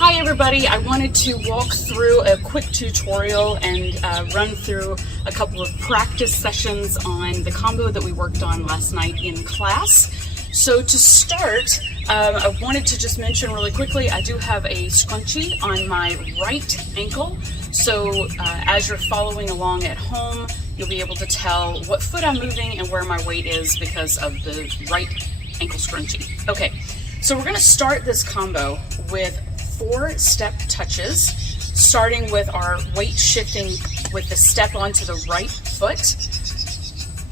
Hi everybody, I wanted to walk through a quick tutorial and run through a couple of practice sessions on the combo that we worked on last night in class. So to start, I wanted to just mention really quickly, I do have a scrunchie on my right ankle. So as you're following along at home, you'll be able to tell what foot I'm moving and where my weight is because of the right ankle scrunchie. Okay, so we're gonna start this combo with 4 step touches, starting with our weight shifting with the step onto the right foot.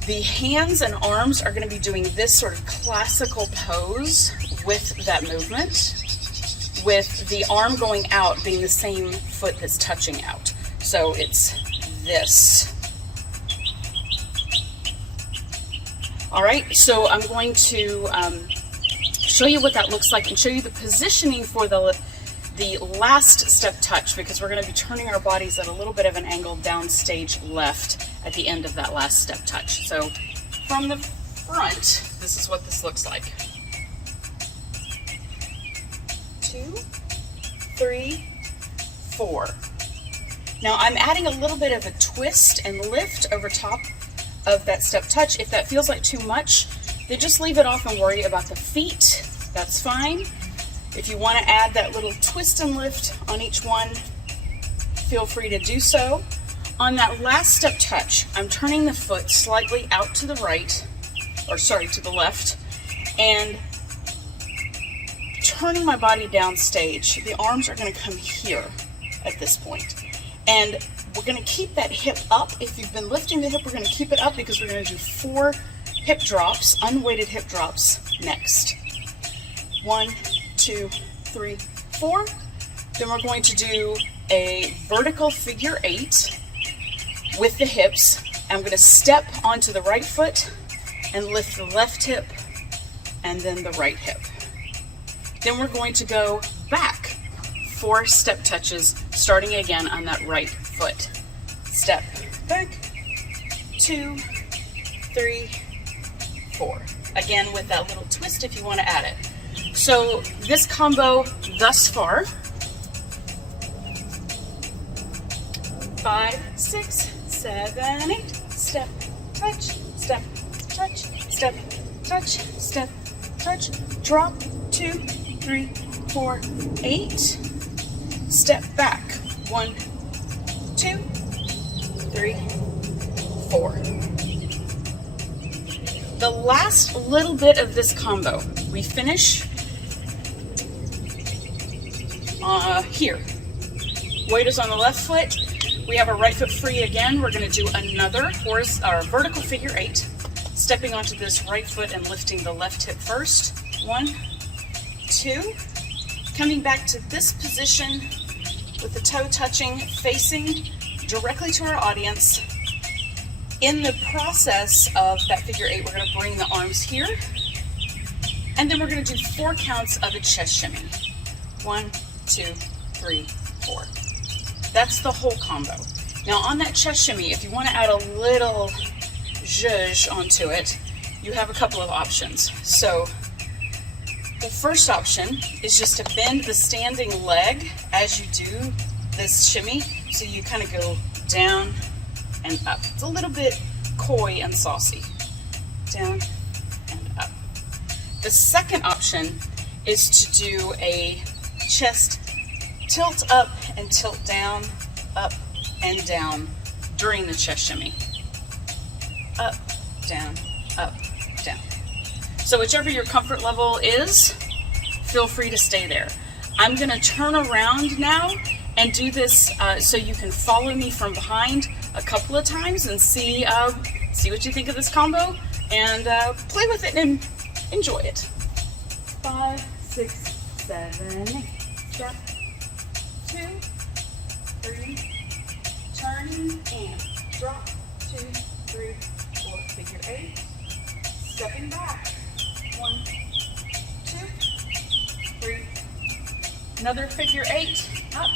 The hands and arms are going to be doing this sort of classical pose with that movement, with the arm going out being the same foot that's touching out. So it's this. All right, so I'm going to show you what that looks like and show you the positioning for the last step touch, because we're going to be turning our bodies at a little bit of an angle downstage left at the end of that last step touch. So from the front, this is what this looks like. 2, 3, 4. Now I'm adding a little bit of a twist and lift over top of that step touch. If that feels like too much, then just leave it off and worry about the feet. That's fine. If you want to add that little twist and lift on each one, feel free to do so. On that last step touch, I'm turning the foot slightly out to the right, or sorry, to the left, and turning my body downstage. The arms are going to come here at this point. And we're going to keep that hip up. If you've been lifting the hip, we're going to keep it up because we're going to do 4 hip drops, unweighted hip drops next. 1, 2, 3, 4. Then we're going to do a vertical figure 8 with the hips. I'm going to step onto the right foot and lift the left hip and then the right hip. Then we're going to go back 4 step touches, starting again on that right foot. Step back, 2, 3, 4. Again with that little twist if you want to add it. So this combo thus far, 5, 6, 7, 8, step, touch, step, touch, step, touch, step, touch, drop, 2, 3, 4, 8, step back, 1, 2, 3, 4. The last little bit of this combo, we finish here. Weight is on the left foot. We have our right foot free again. We're going to do another vertical figure 8, stepping onto this right foot and lifting the left hip first. 1, 2. Coming back to this position with the toe touching, facing directly to our audience. In the process of that figure 8, we're going to bring the arms here. And then we're going to do 4 counts of a chest shimmy. 1, 2, 3, 4. That's the whole combo. Now on that chest shimmy, if you want to add a little zhuzh onto it, you have a couple of options. So the first option is just to bend the standing leg as you do this shimmy. So you kind of go down and up. It's a little bit coy and saucy. Down and up. The second option is to do a chest tilt up and tilt down, up and down during the chest shimmy. Up, down, up, down. So whichever your comfort level is, feel free to stay there. I'm going to turn around now and do this so you can follow me from behind a couple of times and see what you think of this combo and play with it and enjoy it. 5, 6, 7, 8. Step, 2, 3, turning and drop, 2, 3, 4, figure 8, stepping back, 1, 2, 3, another figure 8, up,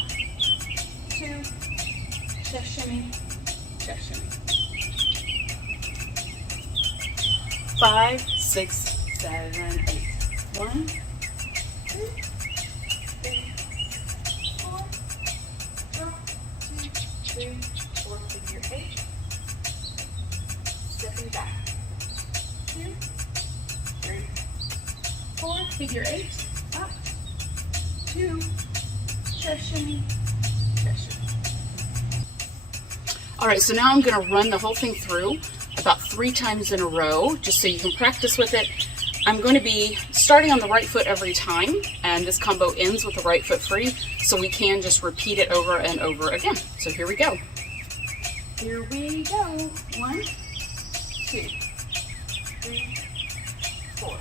2, chest shimmy, chest shimmy. 5, 6, 7, 8. 1, 2, 3, 3, 4, figure 8. Stepping back. 2, 3, 4, figure 8. Up. 2, chest shimmy, chest shimmy. All right, so now I'm going to run the whole thing through about 3 times in a row, just so you can practice with it. I'm going to be starting on the right foot every time, and this combo ends with the right foot free, so we can just repeat it over and over again. So here we go. Here we go. 1, 2, 3, 4.